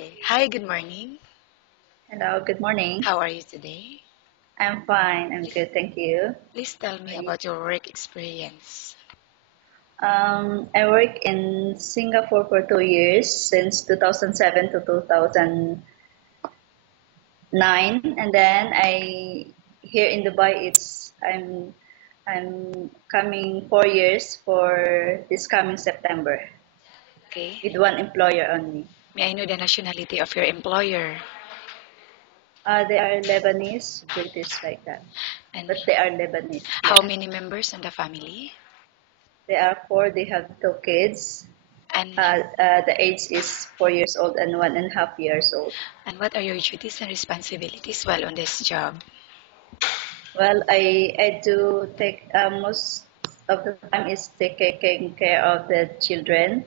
Hi, good morning. Hello, good morning. How are you today? I'm fine. I'm good, thank you. Please tell How me are you? about your work experience. I work in Singapore for 2 years, since 2007 to 2009, and then I here in Dubai. I'm coming 4 years for this coming September Okay. with one employer only. May I know the nationality of your employer? They are Lebanese, British like that, And but they are Lebanese. how Yeah, many members in the family? they are four. They have two kids. And The age is 4 years old and 1.5 years old. what are your duties and responsibilities while on this job? Well, I do take most of the time is taking care of the children,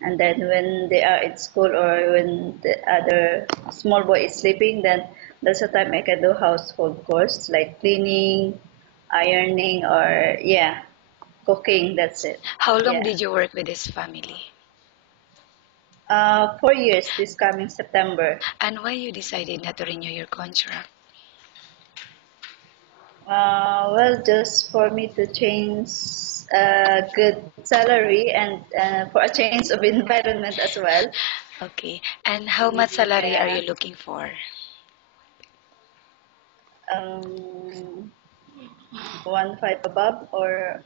and then when they are at school or when the other small boy is sleeping, then that's the time I can do household chores like cleaning, ironing, or yeah, cooking. That's it. How long Yeah. did you work with this family? 4 years this coming September. And why you decided not to renew your contract? Well, just for me to change good salary and for a change of environment as well. Okay. And how much salary are Yeah. you looking for? Um, 1.5 above or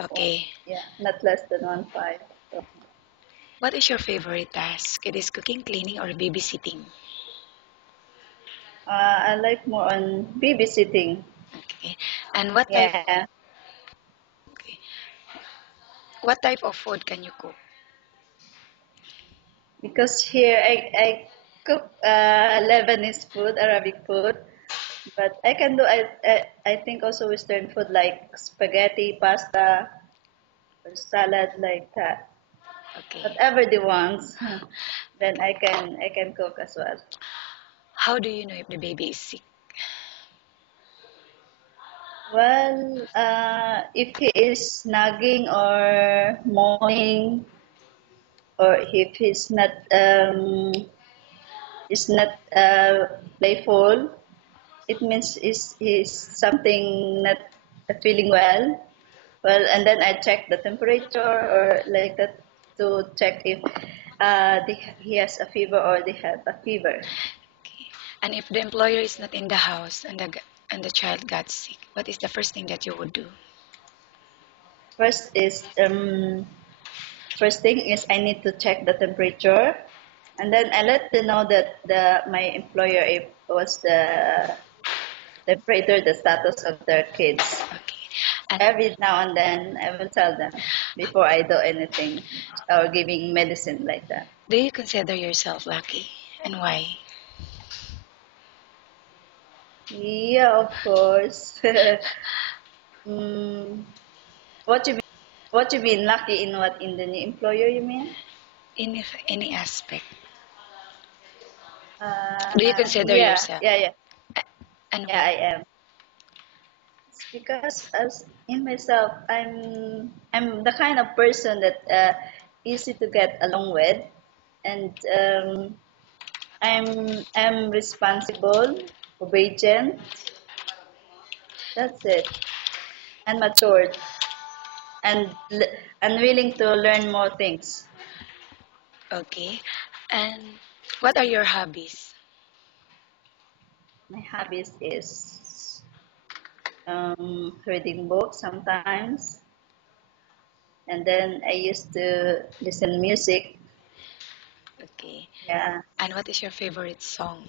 Okay. yeah, not less than 1.5. So, What is your favorite task? It is cooking, cleaning, or babysitting? I like more on babysitting. Okay. And what type? Yeah, Okay. What type of food can you cook? because here I cook Lebanese food, Arabic food, but I can do I think also Western food like spaghetti, pasta, or salad like that. Okay. Whatever they want, then I can cook as well. How do you know if the baby is sick? Well, if he is nagging or moaning, or if he's not playful, it means is something not feeling well. Well, and then I check the temperature or like that to check if he has a fever or they have a fever. Okay. And if the employer is not in the house and the child got sick, what is the first thing that you would do? First is first thing is I need to check the temperature, and then I let them know that the my employer if was the temperature, the status of their kids. Okay. And Every now and then I will tell them before I do anything or giving medicine like that. do you consider yourself lucky? And why? Yeah, of course. mm, what you what you mean lucky in what in the new employer you mean? In any aspect. Do you consider Yeah, yourself? yeah, yeah, And yeah. why? I am. It's because as in myself, I'm the kind of person that easy to get along with, and I'm responsible, obedient. That's it, and matured, and and willing to learn more things. Okay. And what are your hobbies? My hobbies is reading books sometimes, and then I used to listen music. Okay. Yeah, And what is your favorite song?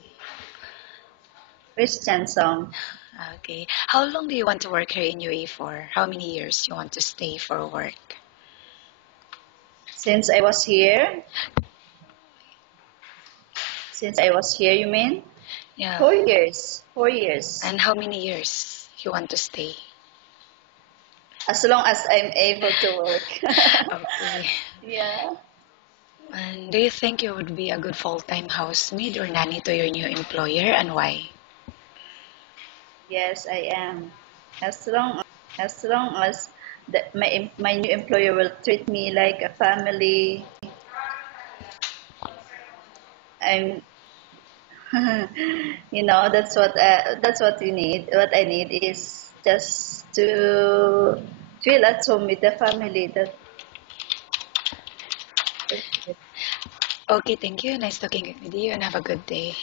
Christian song. Okay. How long do you want to work here in UAE for? How many years you want to stay for work? Since I was here, since I was here, you mean? Yeah. 4 years. 4 years. And how many years you want to stay? As long as I'm able to work. Okay. Yeah. And do you think you would be a good full-time housemaid or nanny to your new employer and why? Yes, I am. As long as my new employer will treat me like a family I'm that's what you need. What I need is just to feel at home with the family. That's it. Okay, thank you. Nice talking with you and have a good day.